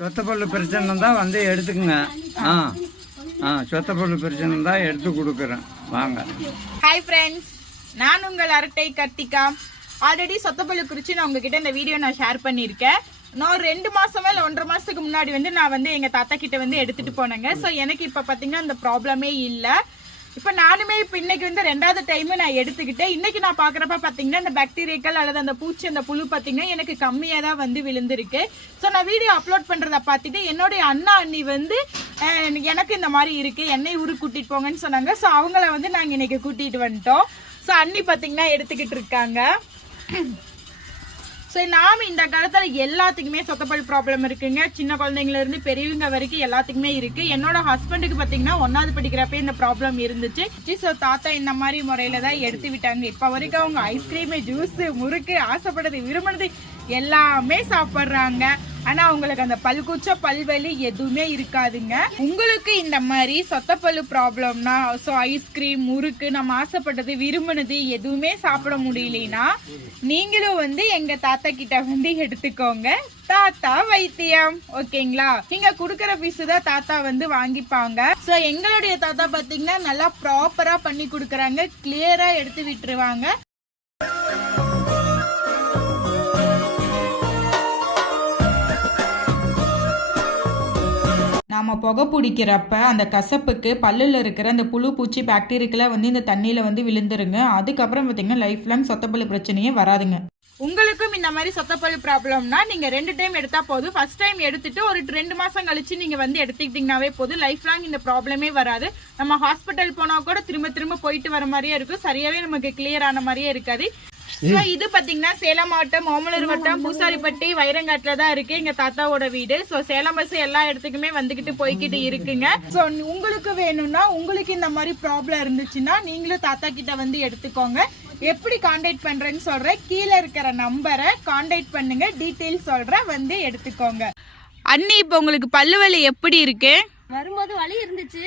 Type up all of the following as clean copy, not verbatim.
சொத்தப்பல்லு பிரச்சனை தான் வந்து எடுத்துக்கங்க. சொத்தப்பல்லு பிரச்சனை தான் எடுத்து கொடுக்குறேன், வாங்க. ஹாய் ஃப்ரெண்ட்ஸ், நான் உங்கள் அரட்டை கர்த்திகா. ஆல்ரெடி சொத்தப்பல்லு குறித்து நான் உங்ககிட்ட இந்த வீடியோ நான் ஷேர் பண்ணியிருக்கேன். நான் 2 மாசமே இல்லை 1.5 மாசத்துக்கு முன்னாடி வந்து நான் வந்து எங்கள் தாத்தா கிட்ட வந்து எடுத்துகிட்டு போனேங்க. ஸோ எனக்கு இப்போ பார்த்தீங்கன்னா அந்த ப்ராப்ளமே இல்லை. இப்போ நானுமே இப்போ இன்னைக்கு வந்து 2வது டைம் நான் எடுத்துக்கிட்டேன். இன்னைக்கு நான் பார்க்குறப்ப பார்த்தீங்கன்னா இந்த பாக்டீரியாக்கள் அல்லது அந்த பூச்சி அந்த புழு பார்த்தீங்கன்னா எனக்கு கம்மியாக தான் வந்து விழுந்திருக்கு. ஸோ நான் வீடியோ அப்லோட் பண்ணுறதை பார்த்துட்டு என்னுடைய அண்ணா அண்ணி வந்து எனக்கு இந்த மாதிரி இருக்குது, என்னை ஊருக்கு கூட்டிகிட்டு போங்கன்னு சொன்னாங்க. ஸோ அவங்கள வந்து நாங்கள் இன்னைக்கு கூட்டிகிட்டு வந்துட்டோம். ஸோ அண்ணி பார்த்தீங்கன்னா எடுத்துக்கிட்டு இருக்காங்க. ஸோ நாம இந்த காலத்தில் எல்லாத்துக்குமே சொத்தப்பல் ப்ராப்ளம் இருக்குங்க. சின்ன குழந்தைங்கள இருந்து பெரியவங்க வரைக்கும் எல்லாத்துக்குமே இருக்கு. என்னோட ஹஸ்பண்டுக்கு பார்த்தீங்கன்னா 1வது படிக்கிறப்ப இந்த ப்ராப்ளம் இருந்துச்சு. ஸோ தாத்தா இந்த மாதிரி முறையில தான் எடுத்து விட்டாங்க. இப்போ வரைக்கும் அவங்க ஐஸ்கிரீமு, ஜூஸு, முறுக்கு, ஆசைப்படுறது, விரும்பினது எல்லாமே சாப்பிட்றாங்க. ஆனா உங்களுக்கு அந்த பல்கூச்ச பல்வலி எதுவுமே இருக்காதுங்க. உங்களுக்கு இந்த மாதிரி சொத்தப்பல்லு ப்ராப்ளம்னா, ஸோ ஐஸ்கிரீம், முறுக்கு, நம்ம ஆசைப்பட்டது, விரும்பினது எதுவுமே சாப்பிட முடியலனா நீங்களும் வந்து எங்க தாத்தா கிட்ட வந்து எடுத்துக்கோங்க. தாத்தா வைத்தியம், ஓகேங்களா? நீங்க குடுக்கற பீஸ் தான் தாத்தா வந்து வாங்கிப்பாங்க. ஸோ எங்களுடைய தாத்தா பாத்தீங்கன்னா நல்லா ப்ராப்பரா பண்ணி கொடுக்கறாங்க, கிளியரா எடுத்து விட்டுருவாங்க. நம்ம புகை பிடிக்கிறப்ப அந்த கசப்புக்கு பல்லில் இருக்கிற அந்த புழு பூச்சி பாக்டீரியாக்கெல்லாம் வந்து இந்த தண்ணியில் வந்து விழுந்துருங்க. அதுக்கப்புறம் பார்த்தீங்கன்னா லைஃப் லாங் சொத்தப்பல்லு பிரச்சனையே வராதுங்க. உங்களுக்கும் இந்த மாதிரி சொத்தப்பல்லு ப்ராப்ளம்னா நீங்கள் 2 டைம் எடுத்தா போதும். ஃபர்ஸ்ட் டைம் எடுத்துட்டு ஒரு 2 மாதம் கழிச்சு நீங்கள் வந்து எடுத்துக்கிட்டீங்கன்னாவே போதும். லைஃப் லாங் இந்த ப்ராப்ளமே வராது. நம்ம ஹாஸ்பிட்டல் போனால் கூட திரும்ப போயிட்டு வர மாதிரியே இருக்கும். சரியாகவே நமக்கு கிளியர் ஆன மாதிரியே இருக்காது. ஸோ இது பார்த்தீங்கன்னா சேலம் மாவட்டம், ஓமலூர் வட்டம், பூசாரிப்பட்டி, வைரங்காட்டில் தான் இருக்கு எங்க தாத்தாவோட வீடு. ஸோ சேலம் பஸ் எல்லா இடத்துக்குமே வந்துகிட்டு போய்கிட்டு இருக்குங்க. ஸோ உங்களுக்கு வேணும்னா, உங்களுக்கு இந்த மாதிரி ப்ராப்ளம் இருந்துச்சுன்னா நீங்களும் தாத்தா கிட்ட வந்து எடுத்துக்கோங்க. எப்படி கான்டாக்ட் பண்றேன்னு சொல்றேன். கீழே இருக்கிற நம்பரை கான்டாக்ட் பண்ணுங்க, டீட்டெயில்ஸ் சொல்றேன், வந்து எடுத்துக்கோங்க. அண்ணி, இப்போ உங்களுக்கு பல்லு வலி எப்படி இருக்கு? வரும்போது வலி இருந்துச்சு,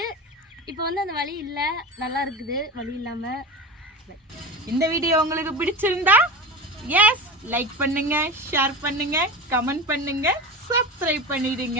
இப்போ வந்து அந்த வலி இல்லை, நல்லா இருக்குது வலி இல்லாம. இந்த வீடியோ உங்களுக்கு பிடிச்சிருந்தா எஸ் லைக் பண்ணுங்க, ஷேர் பண்ணுங்க, கமெண்ட் பண்ணுங்க, சப்ஸ்கிரைப் பண்ணிடுங்க.